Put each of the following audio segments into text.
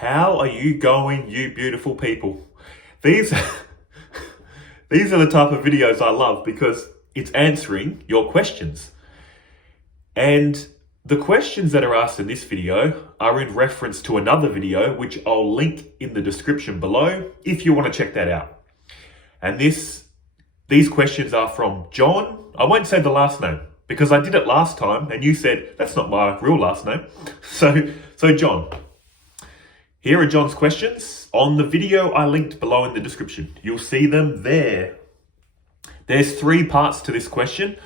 How are you going, you beautiful people? These, these are the type of videos I love because it's answering your questions. And the questions that are asked in this video are in reference to another video, which I'll link in the description below if you want to check that out. And these questions are from John. I won't say the last name because I did it last time and you said, that's not my real last name. So John. Here are John's questions on the video I linked below in the description. You'll see them there. There's 3 parts to this question.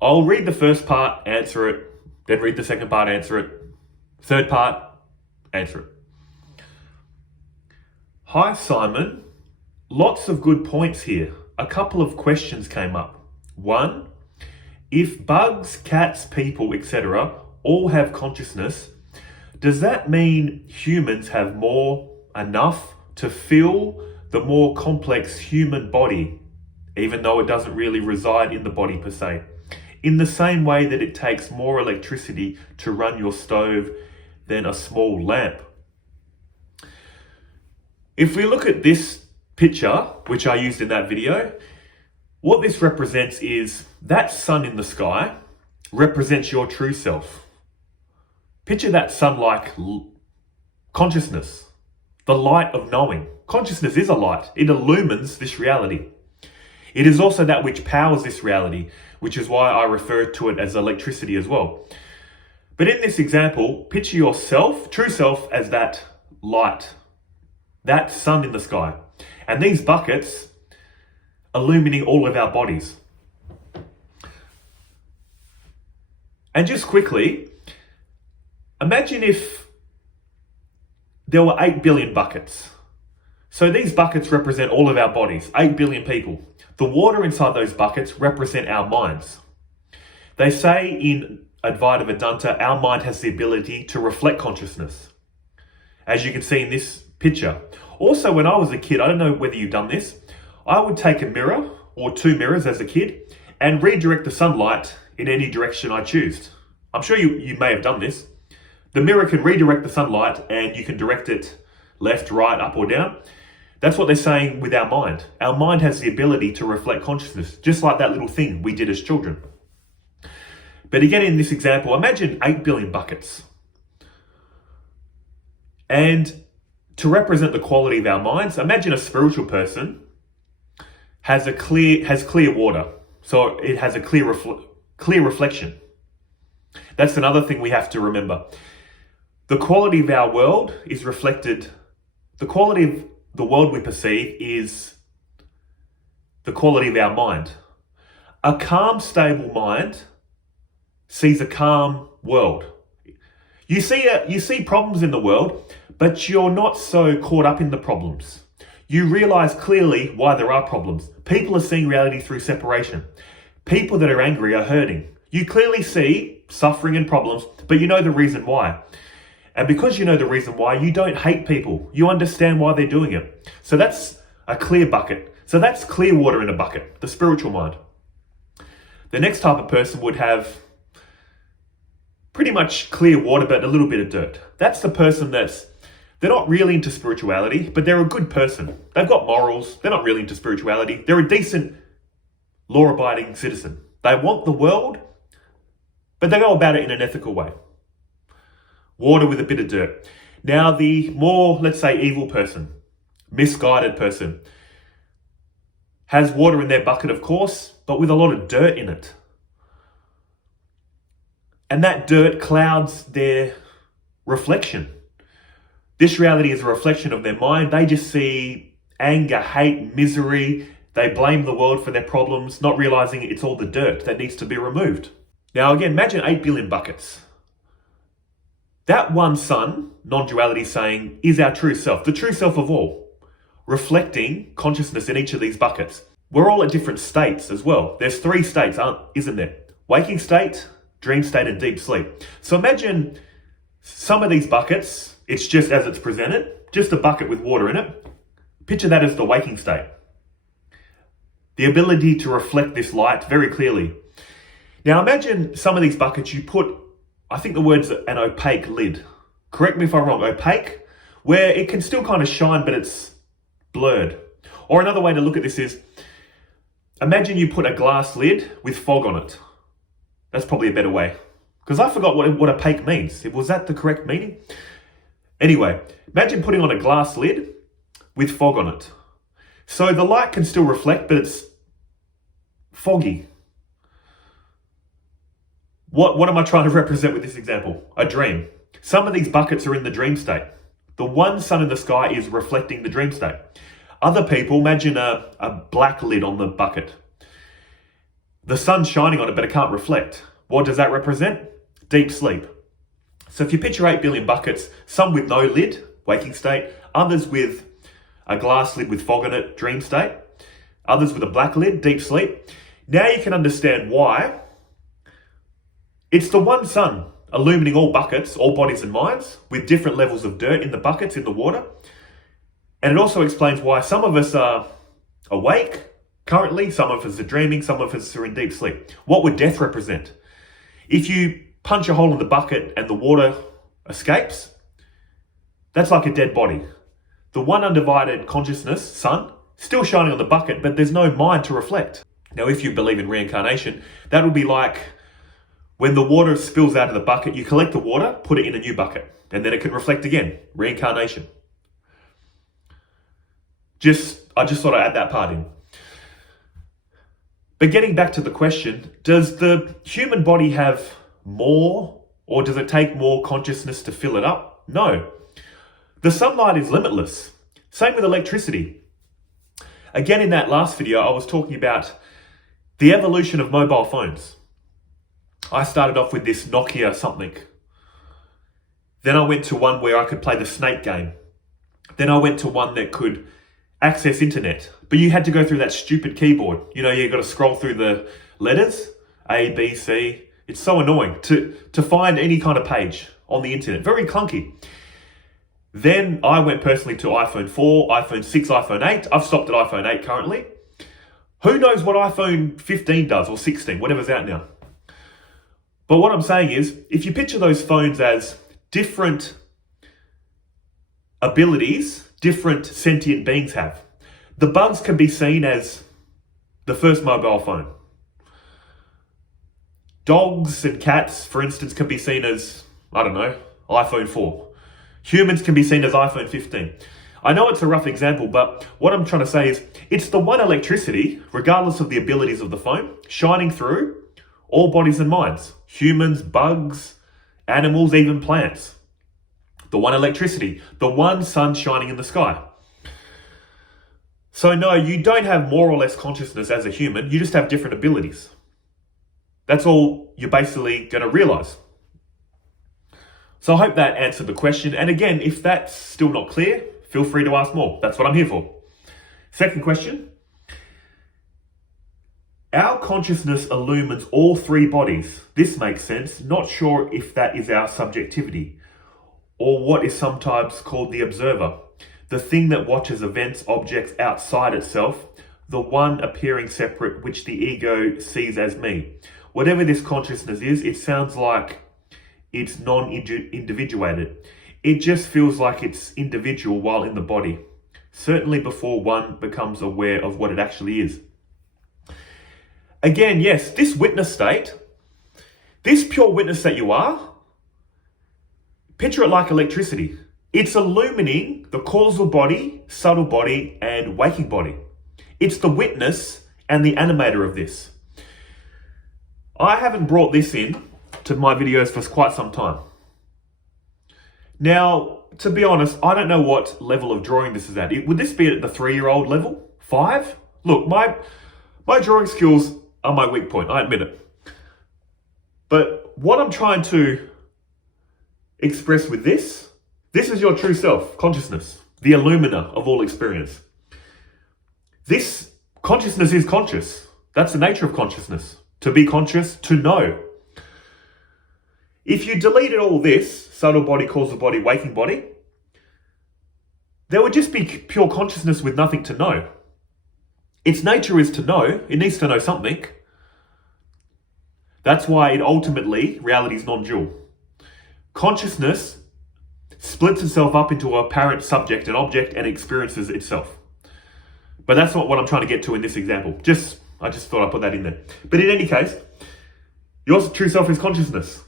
I'll read the first part, answer it, then read the second part, answer it. Third part, answer it. Hi Simon, lots of good points here. A couple of questions came up. 1, if bugs, cats, people, etc. all have consciousness, does that mean humans have enough to fill the more complex human body, even though it doesn't really reside in the body per se? In the same way that it takes more electricity to run your stove than a small lamp. If we look at this picture, which I used in that video, what this represents is that sun in the sky represents your true self. Picture that sun like consciousness, the light of knowing. Consciousness is a light. It illumines this reality. It is also that which powers this reality, which is why I refer to it as electricity as well. But in this example, picture yourself, true self, as that light, that sun in the sky. And these buckets illumining all of our bodies. And just quickly, imagine if there were 8 billion buckets. So these buckets represent all of our bodies, 8 billion people. The water inside those buckets represent our minds. They say in Advaita Vedanta, our mind has the ability to reflect consciousness, as you can see in this picture. Also, when I was a kid, I don't know whether you've done this, I would take a mirror or 2 mirrors as a kid and redirect the sunlight in any direction I choose. I'm sure you may have done this. The mirror can redirect the sunlight and you can direct it left, right, up or down. That's what they're saying with our mind. Our mind has the ability to reflect consciousness, just like that little thing we did as children. But again, in this example, imagine 8 billion buckets. And to represent the quality of our minds, imagine a spiritual person has clear water. So it has a clear reflection. That's another thing we have to remember. The quality of our world is reflected, the quality of the world we perceive is the quality of our mind. A calm, stable mind sees a calm world. You see problems in the world, but you're not so caught up in the problems. You realize clearly why there are problems. People are seeing reality through separation. People that are angry are hurting. You clearly see suffering and problems, but you know the reason why. And because you know the reason why, you don't hate people. You understand why they're doing it. So that's a clear bucket. So that's clear water in a bucket, the spiritual mind. The next type of person would have pretty much clear water, but a little bit of dirt. That's the person they're not really into spirituality, but they're a good person. They've got morals. They're not really into spirituality. They're a decent, law-abiding citizen. They want the world, but they go about it in an ethical way. Water with a bit of dirt. Now the more, let's say, evil person, misguided person, has water in their bucket, of course, but with a lot of dirt in it. And that dirt clouds their reflection. This reality is a reflection of their mind. They just see anger, hate, misery. They blame the world for their problems, not realizing it's all the dirt that needs to be removed. Now again, imagine 8 billion buckets. That one sun, non-duality saying, is our true self, the true self of all, reflecting consciousness in each of these buckets. We're all at different states as well. There's 3 states, isn't there? Waking state, dream state, and deep sleep. So imagine some of these buckets, it's just as it's presented, just a bucket with water in it. Picture that as the waking state. The ability to reflect this light very clearly. Now imagine some of these buckets you put, I think the word's an opaque lid. Correct me if I'm wrong, opaque. where it can still kind of shine, but it's blurred. Or another way to look at this is, imagine you put a glass lid with fog on it. That's probably a better way. Because I forgot what opaque means. Was that the correct meaning? Anyway, imagine putting on a glass lid with fog on it. So the light can still reflect, but it's foggy. What am I trying to represent with this example? A dream. Some of these buckets are in the dream state. The one sun in the sky is reflecting the dream state. Other people, imagine a black lid on the bucket. The sun's shining on it, but it can't reflect. What does that represent? Deep sleep. So if you picture 8 billion buckets, some with no lid, waking state, others with a glass lid with fog on it, dream state, others with a black lid, deep sleep. Now you can understand why it's the one sun illumining all buckets, all bodies and minds, with different levels of dirt in the buckets, in the water. And it also explains why some of us are awake currently, some of us are dreaming, some of us are in deep sleep. What would death represent? If you punch a hole in the bucket and the water escapes, that's like a dead body. The one undivided consciousness, sun, still shining on the bucket, but there's no mind to reflect. Now, if you believe in reincarnation, that would be like when the water spills out of the bucket, you collect the water, put it in a new bucket, and then it can reflect again. Reincarnation. I just thought I'd add that part in. But getting back to the question, does the human body have more, or does it take more consciousness to fill it up? No. The sunlight is limitless. Same with electricity. Again, in that last video, I was talking about the evolution of mobile phones. I started off with this Nokia something. Then I went to one where I could play the snake game. Then I went to one that could access internet, but you had to go through that stupid keyboard. You got to scroll through the letters, A, B, C. It's so annoying to find any kind of page on the internet. Very clunky. Then I went personally to iPhone 4, iPhone 6, iPhone 8. I've stopped at iPhone 8 currently. Who knows what iPhone 15 does, or 16, whatever's out now. But what I'm saying is, if you picture those phones as different abilities, different sentient beings have. The bugs can be seen as the first mobile phone. Dogs and cats, for instance, can be seen as, iPhone 4. Humans can be seen as iPhone 15. I know it's a rough example, but what I'm trying to say is, it's the one electricity, regardless of the abilities of the phone, shining through all bodies and minds. Humans, bugs, animals, even plants. The one electricity, the one sun shining in the sky. So no, you don't have more or less consciousness as a human, you just have different abilities. That's all you're basically going to realize. So I hope that answered the question. And again, if that's still not clear, feel free to ask more. That's what I'm here for. Second question. Our consciousness illumines all three bodies. This makes sense. Not sure if that is our subjectivity, or what is sometimes called the observer, the thing that watches events, objects outside itself, the one appearing separate which the ego sees as me. Whatever this consciousness is, it sounds like it's non-individuated. It just feels like it's individual while in the body, certainly before one becomes aware of what it actually is. Again, yes, this witness state, this pure witness that you are, picture it like electricity. It's illumining the causal body, subtle body, and waking body. It's the witness and the animator of this. I haven't brought this in to my videos for quite some time. Now, to be honest, I don't know what level of drawing this is at. Would this be at the 3-year-old level? 5? Look, my drawing skills are my weak point, I admit it. But what I'm trying to express with this is your true self, consciousness, the illuminer of all experience. This consciousness is conscious. That's the nature of consciousness. To be conscious, to know. If you deleted all this, subtle body, causal body, waking body, there would just be pure consciousness with nothing to know. Its nature is to know. It needs to know something. That's why reality is non-dual. Consciousness, splits itself up into a apparent subject and object and experiences itself. But that's not what I'm trying to get to in this example. I just thought I'd put that in there. But in any case, your true self is consciousness.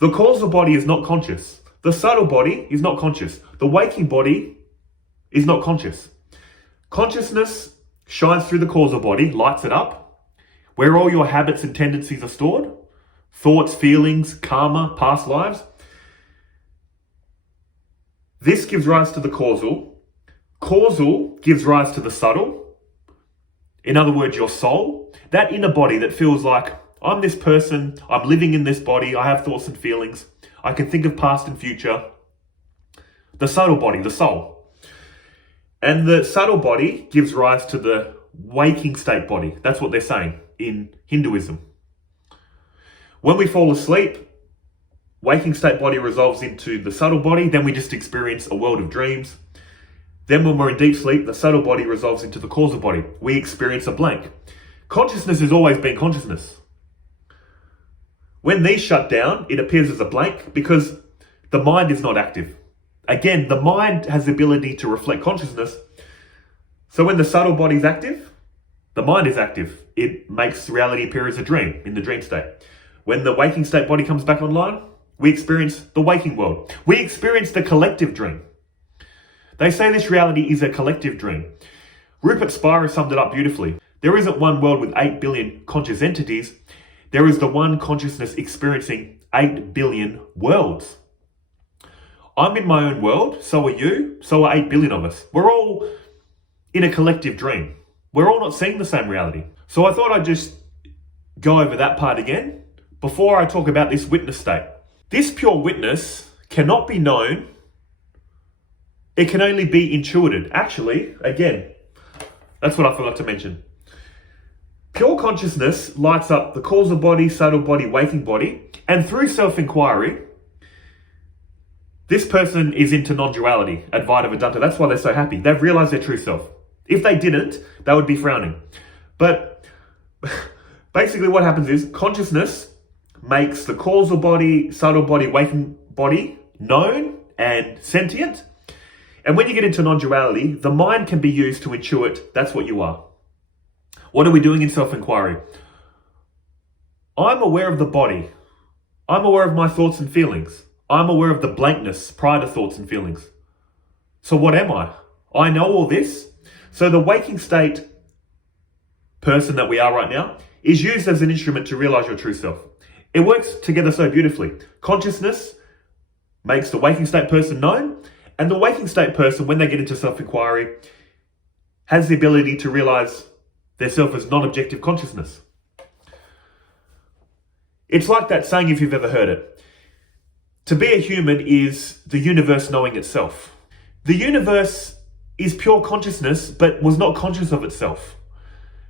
The causal body is not conscious. The subtle body is not conscious. The waking body is not conscious. Consciousness shines through the causal body, lights it up, where all your habits and tendencies are stored, thoughts, feelings, karma, past lives. This gives rise to the causal. Causal gives rise to the subtle. In other words, your soul, that inner body that feels like, I'm this person, I'm living in this body, I have thoughts and feelings, I can think of past and future. The subtle body, the soul. And the subtle body gives rise to the waking state body. That's what they're saying in Hinduism. When we fall asleep, waking state body resolves into the subtle body, then we just experience a world of dreams. Then when we're in deep sleep, the subtle body resolves into the causal body. We experience a blank. Consciousness has always been consciousness. When these shut down, it appears as a blank because the mind is not active. Again, the mind has the ability to reflect consciousness. So when the subtle body is active, the mind is active. It makes reality appear as a dream in the dream state. When the waking state body comes back online, we experience the waking world. We experience the collective dream. They say this reality is a collective dream. Rupert Spira summed it up beautifully. There isn't one world with 8 billion conscious entities. There is the one consciousness experiencing 8 billion worlds. I'm in my own world, so are you, so are 8 billion of us. We're all in a collective dream. We're all not seeing the same reality. So I thought I'd just go over that part again before I talk about this witness state. This pure witness cannot be known. It can only be intuited. Actually, again, that's what I forgot to mention. Pure consciousness lights up the causal body, subtle body, waking body, and through self-inquiry, this person is into non-duality, Advaita Vedanta. That's why they're so happy. They've realized their true self. If they didn't, they would be frowning. But basically what happens is consciousness makes the causal body, subtle body, waking body known and sentient. And when you get into non-duality, the mind can be used to intuit that's what you are. What are we doing in self-inquiry? I'm aware of the body. I'm aware of my thoughts and feelings. I'm aware of the blankness prior to thoughts and feelings. So what am I? I know all this. So the waking state person that we are right now is used as an instrument to realize your true self. It works together so beautifully. Consciousness makes the waking state person known, and the waking state person, when they get into self-inquiry, has the ability to realize their self as non-objective consciousness. It's like that saying, if you've ever heard it. To be a human is the universe knowing itself. The universe is pure consciousness, but was not conscious of itself.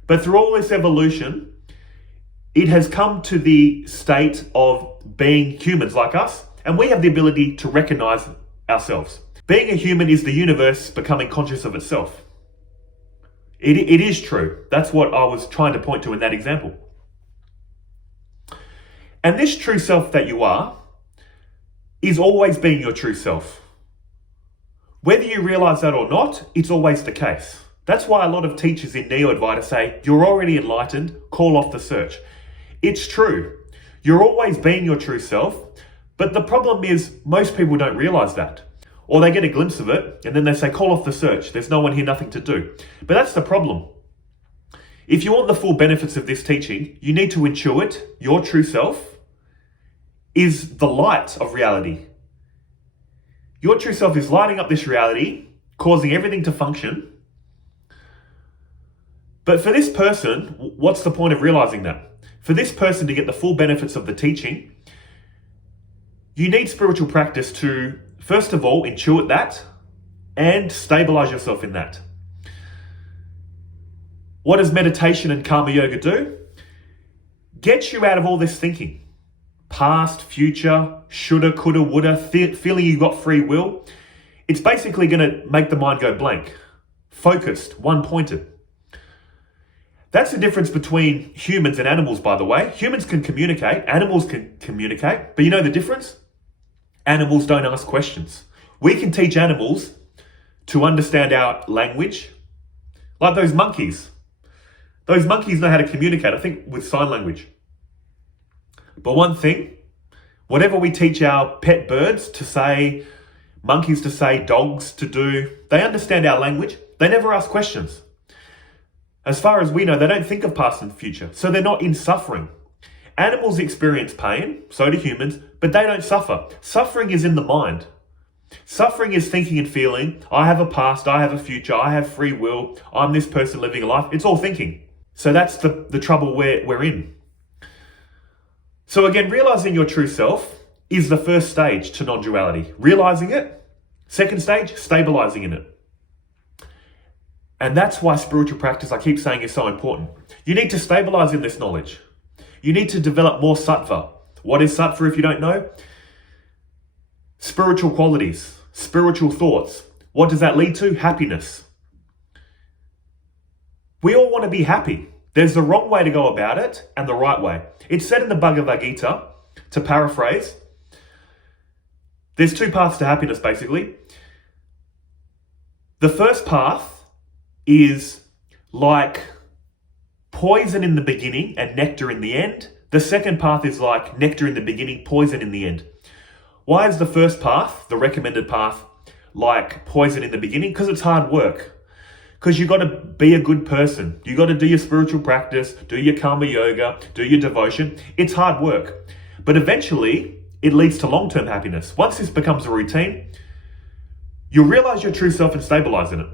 But through all this evolution, it has come to the state of being humans like us, and we have the ability to recognize ourselves. Being a human is the universe becoming conscious of itself. It is true. That's what I was trying to point to in that example. And this true self that you are is always being your true self. Whether you realize that or not, it's always the case. That's why a lot of teachers in Neo-Advaita say, you're already enlightened, call off the search. It's true. You're always being your true self, but the problem is most people don't realize that. Or they get a glimpse of it, and then they say, call off the search. There's no one here, nothing to do. But that's the problem. If you want the full benefits of this teaching, you need to intuit your true self is the light of reality. Your true self is lighting up this reality, causing everything to function. But for this person, what's the point of realizing that? For this person to get the full benefits of the teaching, you need spiritual practice to, first of all, intuit that and stabilize yourself in that. What does meditation and karma yoga do? Get you out of all this thinking. Past, future, shoulda, coulda, woulda, feeling you got free will. It's basically going to make the mind go blank. Focused, one-pointed. That's the difference between humans and animals, by the way. Humans can communicate, animals can communicate, but you know the difference? Animals don't ask questions. We can teach animals to understand our language, like those monkeys. Those monkeys know how to communicate, I think, with sign language. But one thing, whatever we teach our pet birds to say, monkeys to say, dogs to do, they understand our language. They never ask questions. As far as we know, they don't think of past and future, so they're not in suffering. Animals experience pain, so do humans, but they don't suffer. Suffering is in the mind. Suffering is thinking and feeling, I have a past, I have a future, I have free will, I'm this person living a life. It's all thinking. So that's the trouble we're in. So again, realizing your true self is the first stage to non-duality. Realizing it. Second stage, stabilizing in it. And that's why spiritual practice, I keep saying, is so important. You need to stabilize in this knowledge. You need to develop more sattva. What is sattva if you don't know? Spiritual qualities, spiritual thoughts. What does that lead to? Happiness. We all want to be happy. There's the wrong way to go about it and the right way. It's said in the Bhagavad Gita, to paraphrase, there's two paths to happiness basically. The first path is like poison in the beginning and nectar in the end. The second path is like nectar in the beginning, poison in the end. Why is the first path, the recommended path, like poison in the beginning? Because it's hard work. Because you got to be a good person. You got to do your spiritual practice, do your karma yoga, do your devotion. It's hard work. But eventually, it leads to long-term happiness. Once this becomes a routine, you'll realize your true self and stabilize in it.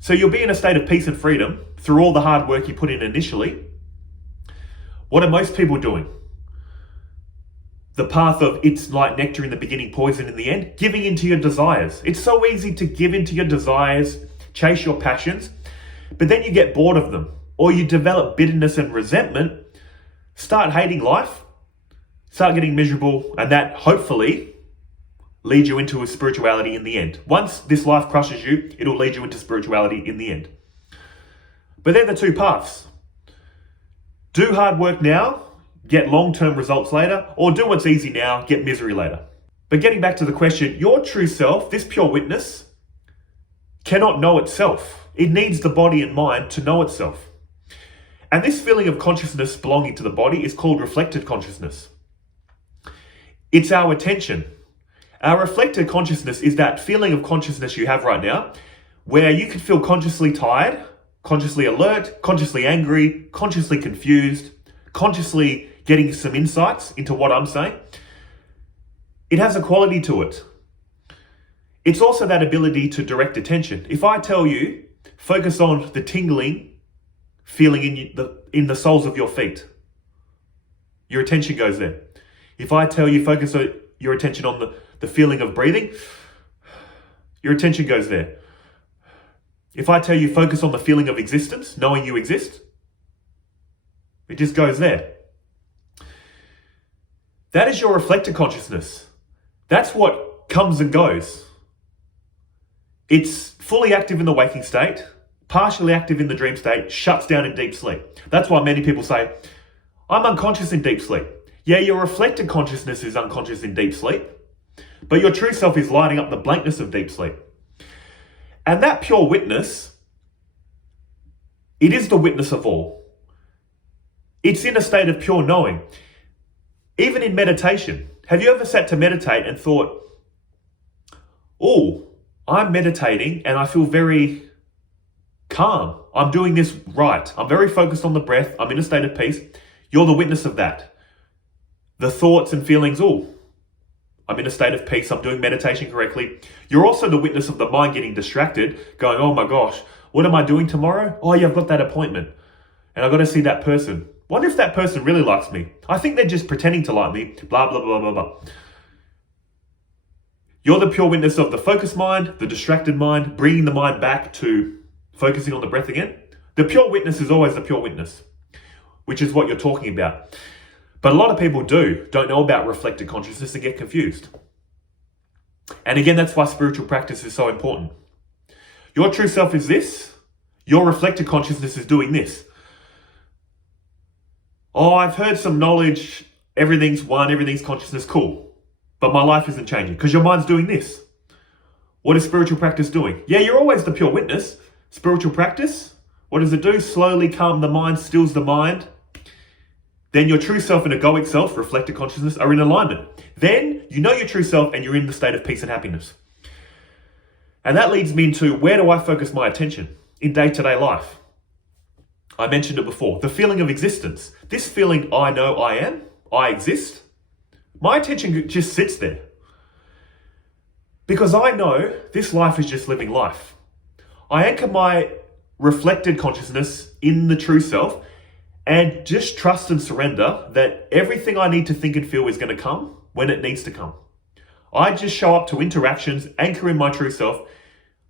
So you'll be in a state of peace and freedom through all the hard work you put in initially. What are most people doing? The path of it's like nectar in the beginning, poison in the end, giving into your desires. It's so easy to give into your desires, chase your passions, but then you get bored of them, or you develop bitterness and resentment, start hating life, start getting miserable, and that hopefully leads you into a spirituality in the end. Once this life crushes you, it'll lead you into spirituality in the end. But they're the two paths. Do hard work now, get long-term results later, or do what's easy now, get misery later. But getting back to the question, your true self, this pure witness, cannot know itself. It needs the body and mind to know itself. And this feeling of consciousness belonging to the body is called reflected consciousness. It's our attention. Our reflected consciousness is that feeling of consciousness you have right now, where you can feel consciously tired, consciously alert, consciously angry, consciously confused, consciously getting some insights into what I'm saying. It has a quality to it. It's also that ability to direct attention. If I tell you, focus on the tingling feeling in the soles of your feet, your attention goes there. If I tell you, focus your attention on the feeling of breathing, your attention goes there. If I tell you, focus on the feeling of existence, knowing you exist, it just goes there. That is your reflected consciousness. That's what comes and goes. It's fully active in the waking state, partially active in the dream state, shuts down in deep sleep. That's why many people say, I'm unconscious in deep sleep. Yeah, your reflected consciousness is unconscious in deep sleep, but your true self is lighting up the blankness of deep sleep. And that pure witness, it is the witness of all. It's in a state of pure knowing. Even in meditation, have you ever sat to meditate and thought, oh, I'm meditating and I feel very calm. I'm doing this right. I'm very focused on the breath. I'm in a state of peace. You're the witness of that. The thoughts and feelings, oh, I'm in a state of peace. I'm doing meditation correctly. You're also the witness of the mind getting distracted, going, oh my gosh, what am I doing tomorrow? Oh yeah, I've got that appointment and I've got to see that person. Wonder if that person really likes me. I think they're just pretending to like me, blah, blah, blah, blah, blah. You're the pure witness of the focused mind, the distracted mind, bringing the mind back to focusing on the breath again. The pure witness is always the pure witness, which is what you're talking about. But a lot of people don't know about reflected consciousness and get confused. And again, that's why spiritual practice is so important. Your true self is this. Your reflected consciousness is doing this. Oh, I've heard some knowledge, everything's one, everything's consciousness, cool. but my life isn't changing because your mind's doing this. What is spiritual practice doing? Yeah, you're always the pure witness. Spiritual practice, what does it do? Slowly calm the mind, stills the mind. Then your true self and egoic self, reflected consciousness, are in alignment. Then you know your true self and you're in the state of peace and happiness. And that leads me into, where do I focus my attention in day-to-day life? I mentioned it before, the feeling of existence. This feeling, I know I am, I exist. My attention just sits there. Because I know this life is just living life. I anchor my reflected consciousness in the true self and just trust and surrender that everything I need to think and feel is going to come when it needs to come. I just show up to interactions, anchor in my true self.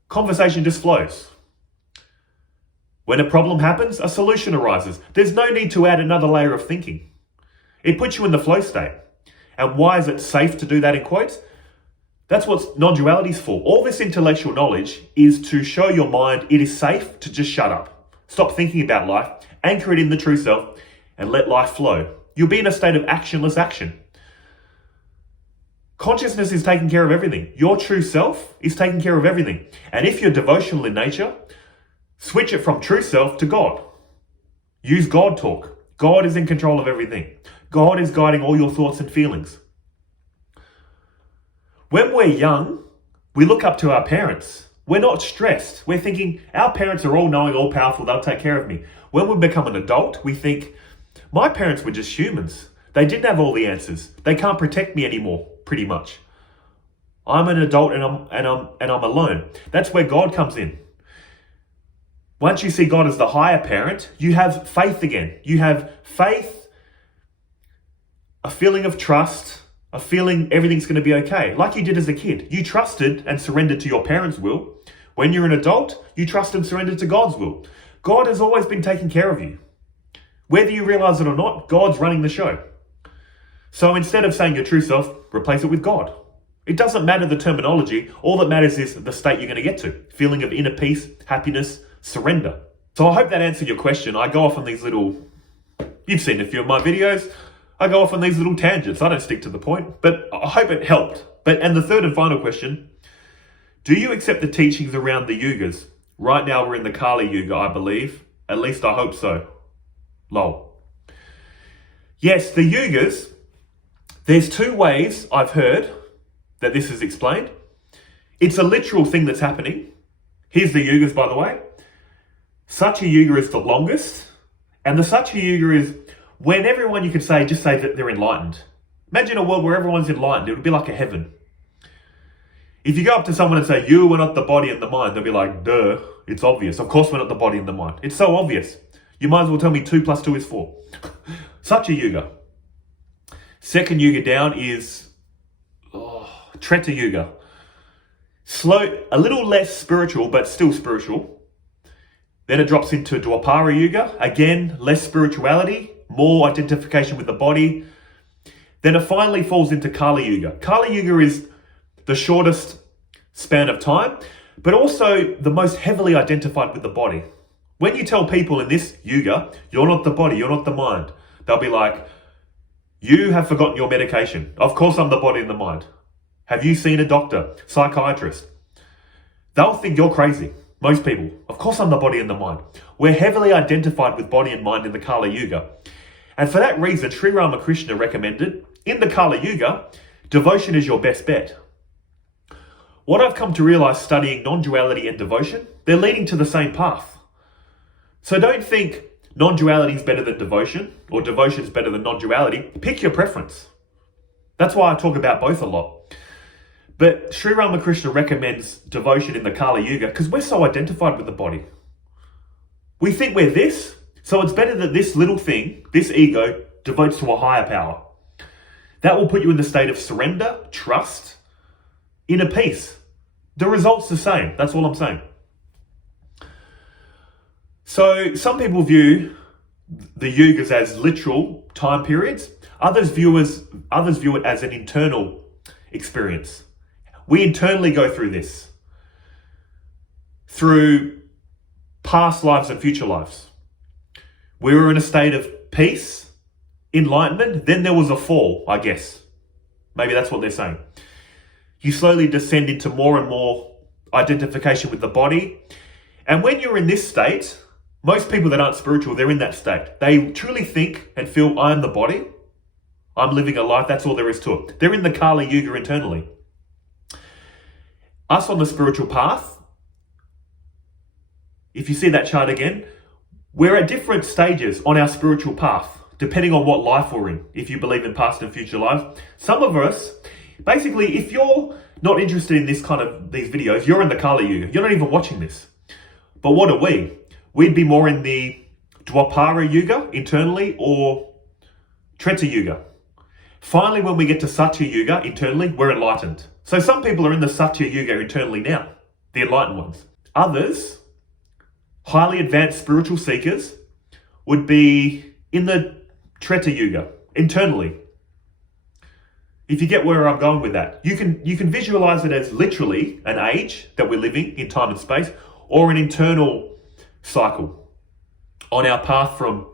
Conversation just flows. When a problem happens, a solution arises. There's no need to add another layer of thinking. It puts you in the flow state. And why is it safe to do that in quotes? That's what non-duality is for. All this intellectual knowledge is to show your mind it is safe to just shut up. Stop thinking about life, anchor it in the true self, and let life flow. You'll be in a state of actionless action. Consciousness is taking care of everything. Your true self is taking care of everything. And if you're devotional in nature, switch it from true self to God. Use God talk. God is in control of everything. God is guiding all your thoughts and feelings. When we're young, we look up to our parents. We're not stressed. We're thinking, our parents are all-knowing, all-powerful, they'll take care of me. When we become an adult, we think, my parents were just humans. They didn't have all the answers. They can't protect me anymore, pretty much. I'm an adult and I'm alone. That's where God comes in. Once you see God as the higher parent, you have faith again. You have faith, a feeling of trust, a feeling everything's going to be okay. Like you did as a kid. You trusted and surrendered to your parents' will. When you're an adult, you trust and surrender to God's will. God has always been taking care of you. Whether you realize it or not, God's running the show. So instead of saying your true self, replace it with God. It doesn't matter the terminology. All that matters is the state you're going to get to. Feeling of inner peace, happiness, surrender. So I hope that answered your question. I go off on these little, you've seen a few of my videos. I go off on these little tangents. I don't stick to the point, but I hope it helped. And the third and final question, do you accept the teachings around the Yugas? Right now we're in the Kali Yuga, I believe. At least I hope so. Lol. Yes, the Yugas, there's two ways I've heard that this is explained. It's a literal thing that's happening. Here's the Yugas, by the way. Satya Yuga is the longest. And the Satya Yuga is when everyone, you could say, just say that they're enlightened. Imagine a world where everyone's enlightened. It would be like a heaven. If you go up to someone and say, you are not the body and the mind, they'll be like, duh, it's obvious. Of course we're not the body and the mind. It's so obvious. You might as well tell me 2 + 2 is 4. Satya Yuga. Second Yuga down is Treta Yuga. Slow, a little less spiritual, but still spiritual. Then it drops into Dwapara Yuga. Again, less spirituality, more identification with the body. Then it finally falls into Kali Yuga. Kali Yuga is the shortest span of time, but also the most heavily identified with the body. When you tell people in this Yuga, you're not the body, you're not the mind, they'll be like, you have forgotten your medication. Of course I'm the body and the mind. Have you seen a doctor, psychiatrist? They'll think you're crazy. Most people. Of course I'm the body and the mind. We're heavily identified with body and mind in the Kali Yuga. And for that reason, Sri Ramakrishna recommended, in the Kali Yuga, devotion is your best bet. What I've come to realize studying non-duality and devotion, they're leading to the same path. So don't think non-duality is better than devotion, or devotion is better than non-duality. Pick your preference. That's why I talk about both a lot. But Sri Ramakrishna recommends devotion in the Kali Yuga because we're so identified with the body. We think we're this, so it's better that this little thing, this ego, devotes to a higher power. That will put you in the state of surrender, trust, inner peace. The result's the same. That's all I'm saying. So some people view the Yugas as literal time periods. Others view it as an internal experience. We internally go through this, through past lives and future lives. We were in a state of peace, enlightenment, then there was a fall, I guess. Maybe that's what they're saying. You slowly descend into more and more identification with the body. And when you're in this state, most people that aren't spiritual, they're in that state. They truly think and feel, I am the body. I'm living a life. That's all there is to it. They're in the Kali Yuga internally. Us on the spiritual path, if you see that chart again, we're at different stages on our spiritual path, depending on what life we're in, if you believe in past and future life. Some of us, basically, if you're not interested in these videos, you're in the Kali Yuga. You're not even watching this. But what are we? We'd be more in the Dwapara Yuga internally or Treta Yuga. Finally, when we get to Satya Yuga internally, we're enlightened. So some people are in the Satya Yuga internally now, the enlightened ones. Others, highly advanced spiritual seekers, would be in the Treta Yuga internally. If you get where I'm going with that, you can visualize it as literally an age that we're living in time and space, or an internal cycle on our path from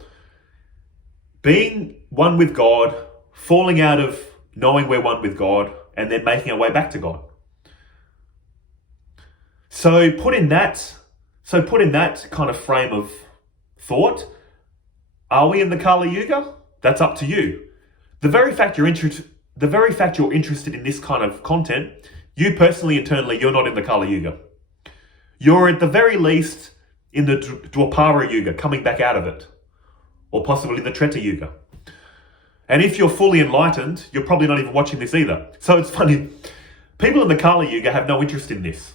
being one with God, falling out of knowing we're one with God, and then making our way back to God. So put in that kind of frame of thought. Are we in the Kali Yuga? That's up to you. The very fact you're interested in this kind of content, you personally, internally, you're not in the Kali Yuga. You're at the very least in the Dwapara Yuga, coming back out of it. Or possibly the Treta Yuga. And if you're fully enlightened, you're probably not even watching this either. So it's funny. People in the Kali Yuga have no interest in this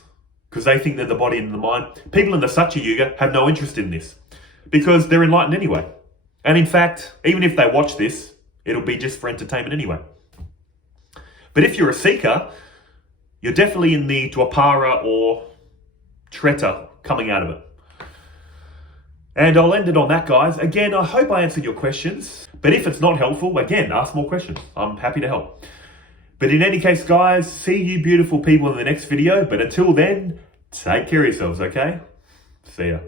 because they think they're the body and the mind. People in the Satya Yuga have no interest in this because they're enlightened anyway. And in fact, even if they watch this, it'll be just for entertainment anyway. But if you're a seeker, you're definitely in the Dwapara or Treta coming out of it. And I'll end it on that, guys. Again, I hope I answered your questions. But if it's not helpful, again, ask more questions. I'm happy to help. But in any case, guys, see you beautiful people in the next video. But until then, take care of yourselves, okay? See ya.